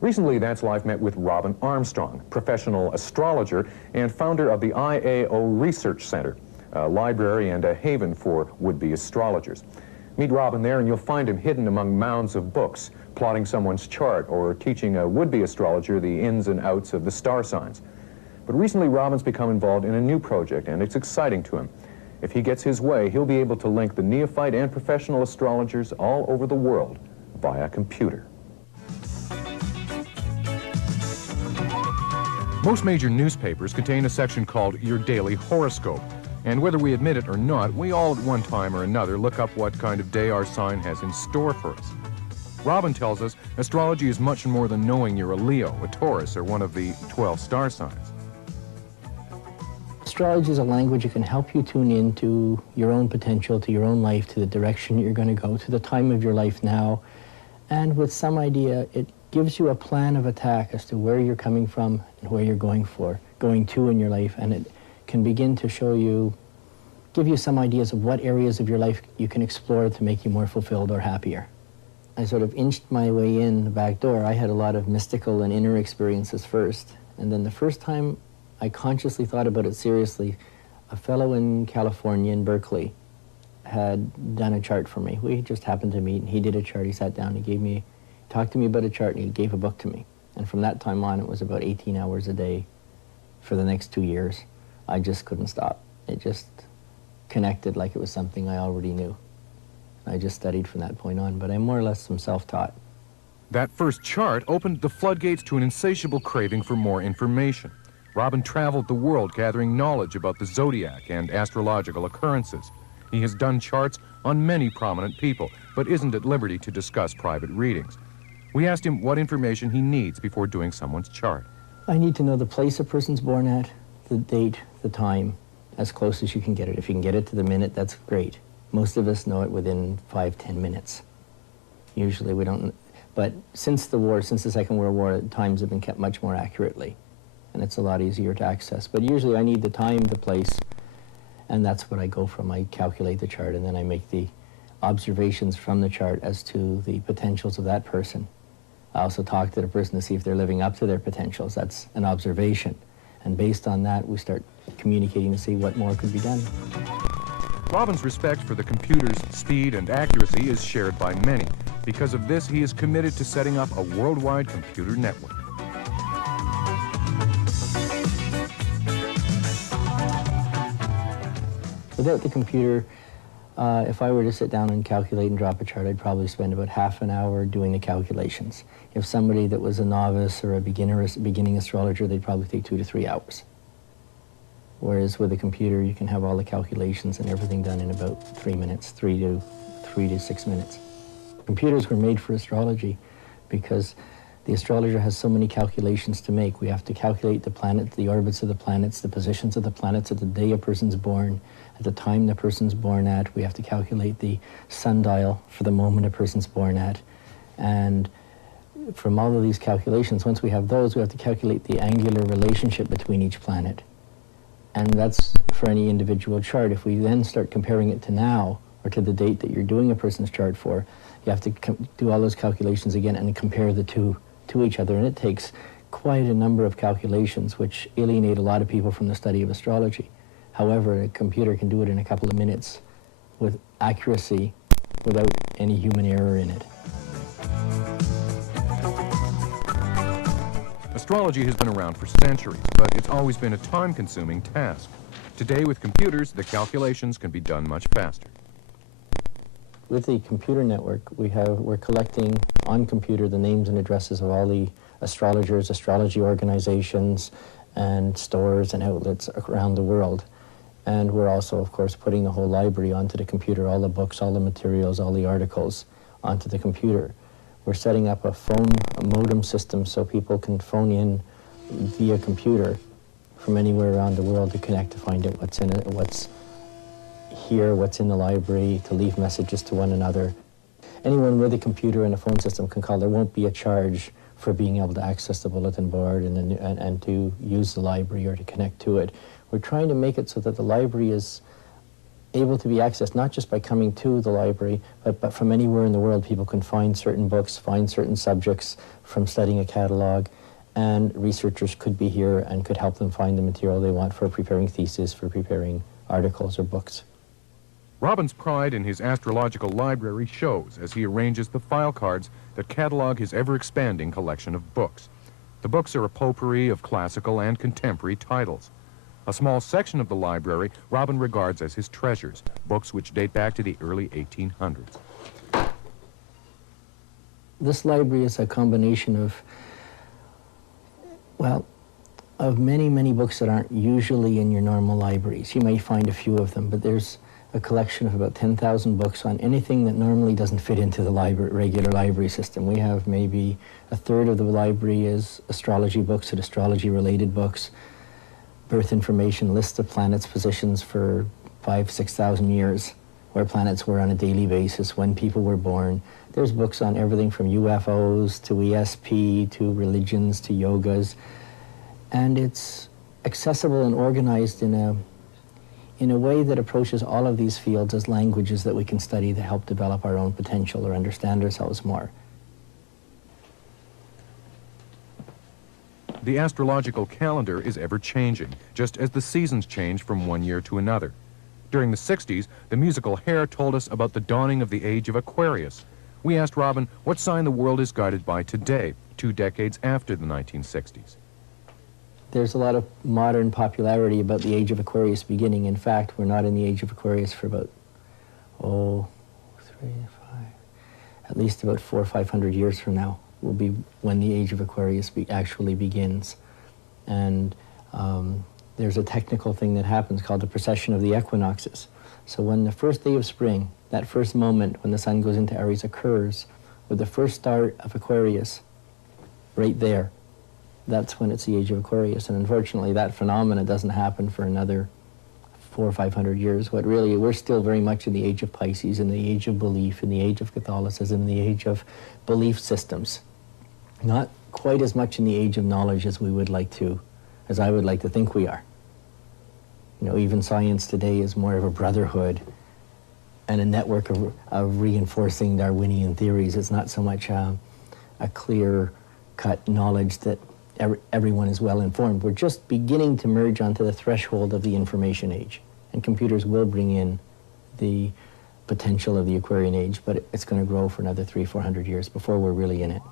Recently, That's Life met with Robin Armstrong, professional astrologer and founder of the IAO Research Center, a library and a haven for would-be astrologers. Meet Robin there and you'll find him hidden among mounds of books, plotting someone's chart or teaching a would-be astrologer the ins and outs of the star signs. But recently, Robin's become involved in a new project, and it's exciting to him. If he gets his way, he'll be able to link the neophyte and professional astrologers all over the world via computer. Most major newspapers contain a section called Your Daily Horoscope. And whether we admit it or not, we all at one time or another look up what kind of day our sign has in store for us. Robin tells us astrology is much more than knowing you're a Leo, a Taurus, or one of the 12 star signs. Astrology is a language that can help you tune in to your own potential, to your own life, to the direction you're going to go, to the time of your life now. And with some idea, it gives you a plan of attack as to where you're coming from and where you're going to in your life. And it can begin to show you, give you some ideas of what areas of your life you can explore to make you more fulfilled or happier. I sort of inched my way in the back door. I had a lot of mystical and inner experiences first. And then the first time I consciously thought about it seriously, a fellow in California, in Berkeley, had done a chart for me. We just happened to meet, and he did a chart. He sat down, he talked to me about a chart, and he gave a book to me. And from that time on, it was about 18 hours a day for the next 2 years. I just couldn't stop. It just connected like it was something I already knew. I just studied from that point on, but I more or less am self-taught. That first chart opened the floodgates to an insatiable craving for more information. Robin traveled the world gathering knowledge about the zodiac and astrological occurrences. He has done charts on many prominent people, but isn't at liberty to discuss private readings. We asked him what information he needs before doing someone's chart. I need to know the place a person's born at, the date, the time, as close as you can get it. If you can get it to the minute, that's great. Most of us know it within 5-10 minutes. Usually we don't, but since the Second World War, times have been kept much more accurately, and it's a lot easier to access. But usually I need the time, the place, and that's what I go from. I calculate the chart, and then I make the observations from the chart as to the potentials of that person. I also talk to the person to see if they're living up to their potentials. That's an observation. And based on that, we start communicating to see what more could be done. Robin's respect for the computer's speed and accuracy is shared by many. Because of this, he is committed to setting up a worldwide computer network. Without the computer, if I were to sit down and calculate and drop a chart, I'd probably spend about half an hour doing the calculations. If somebody that was a novice or a beginning astrologer, they'd probably take 2 to 3 hours. Whereas with a computer, you can have all the calculations and everything done in about 3 minutes, 3 to 6 minutes. Computers were made for astrology because the astrologer has so many calculations to make. We have to calculate the planets, the orbits of the planets, the positions of the planets at the day a person's born, at the time the person's born at. We have to calculate the sundial for the moment a person's born at. And from all of these calculations, once we have those, we have to calculate the angular relationship between each planet. And that's for any individual chart. If we then start comparing it to now, or to the date that you're doing a person's chart for, you have to do all those calculations again and compare the two to each other. And it takes quite a number of calculations, which alienate a lot of people from the study of astrology. However, a computer can do it in a couple of minutes with accuracy without any human error in it. Astrology has been around for centuries, but it's always been a time-consuming task. Today, with computers, the calculations can be done much faster. With the computer network, we're collecting on computer the names and addresses of all the astrologers, astrology organizations, and stores and outlets around the world. And we're also, of course, putting the whole library onto the computer, all the books, all the materials, all the articles onto the computer. We're setting up a modem system so people can phone in via computer from anywhere around the world to connect to find out what's in it, what's here, what's in the library, to leave messages to one another. Anyone with a computer and a phone system can call. There won't be a charge for being able to access the bulletin board and to use the library or to connect to it. We're trying to make it so that the library is able to be accessed not just by coming to the library, but from anywhere in the world. People can find certain books, find certain subjects from studying a catalog, and researchers could be here and could help them find the material they want for preparing theses, for preparing articles or books. Robin's pride in his astrological library shows as he arranges the file cards that catalog his ever-expanding collection of books. The books are a potpourri of classical and contemporary titles. A small section of the library Robin regards as his treasures, books which date back to the early 1800s. This library is a combination of, well, of many, many books that aren't usually in your normal libraries. You may find a few of them, but there's a collection of about 10,000 books on anything that normally doesn't fit into the regular library system. We have maybe a third of the library is astrology books and astrology-related books, birth information, lists of planets' positions for 5,000 to 6,000 years, where planets were on a daily basis, when people were born. There's books on everything from UFOs to ESP to religions to yogas, and it's accessible and organized in a way that approaches all of these fields as languages that we can study to help develop our own potential or understand ourselves more. The astrological calendar is ever-changing, just as the seasons change from one year to another. During the 60s, the musical Hair told us about the dawning of the age of Aquarius. We asked Robin what sign the world is guided by today, 2 decades after the 1960s. There's a lot of modern popularity about the age of Aquarius beginning. In fact, we're not in the age of Aquarius for about, 3 to 5, at least about 400 or 500 years from now will be when the age of Aquarius actually begins. And there's a technical thing that happens called the precession of the equinoxes. So when the first day of spring, that first moment when the sun goes into Aries occurs, with the first start of Aquarius, right there, that's when it's the age of Aquarius. And unfortunately, that phenomena doesn't happen for another 400 or 500 years. What really, we're still very much in the age of Pisces, in the age of belief, in the age of Catholicism, in the age of belief systems. Not quite as much in the age of knowledge as we would like to, as I would like to think we are. You know, even science today is more of a brotherhood and a network of reinforcing Darwinian theories. It's not so much a clear-cut knowledge that everyone is well informed. We're just beginning to merge onto the threshold of the information age. And computers will bring in the potential of the Aquarian age, but it's going to grow for another 300 or 400 years before we're really in it.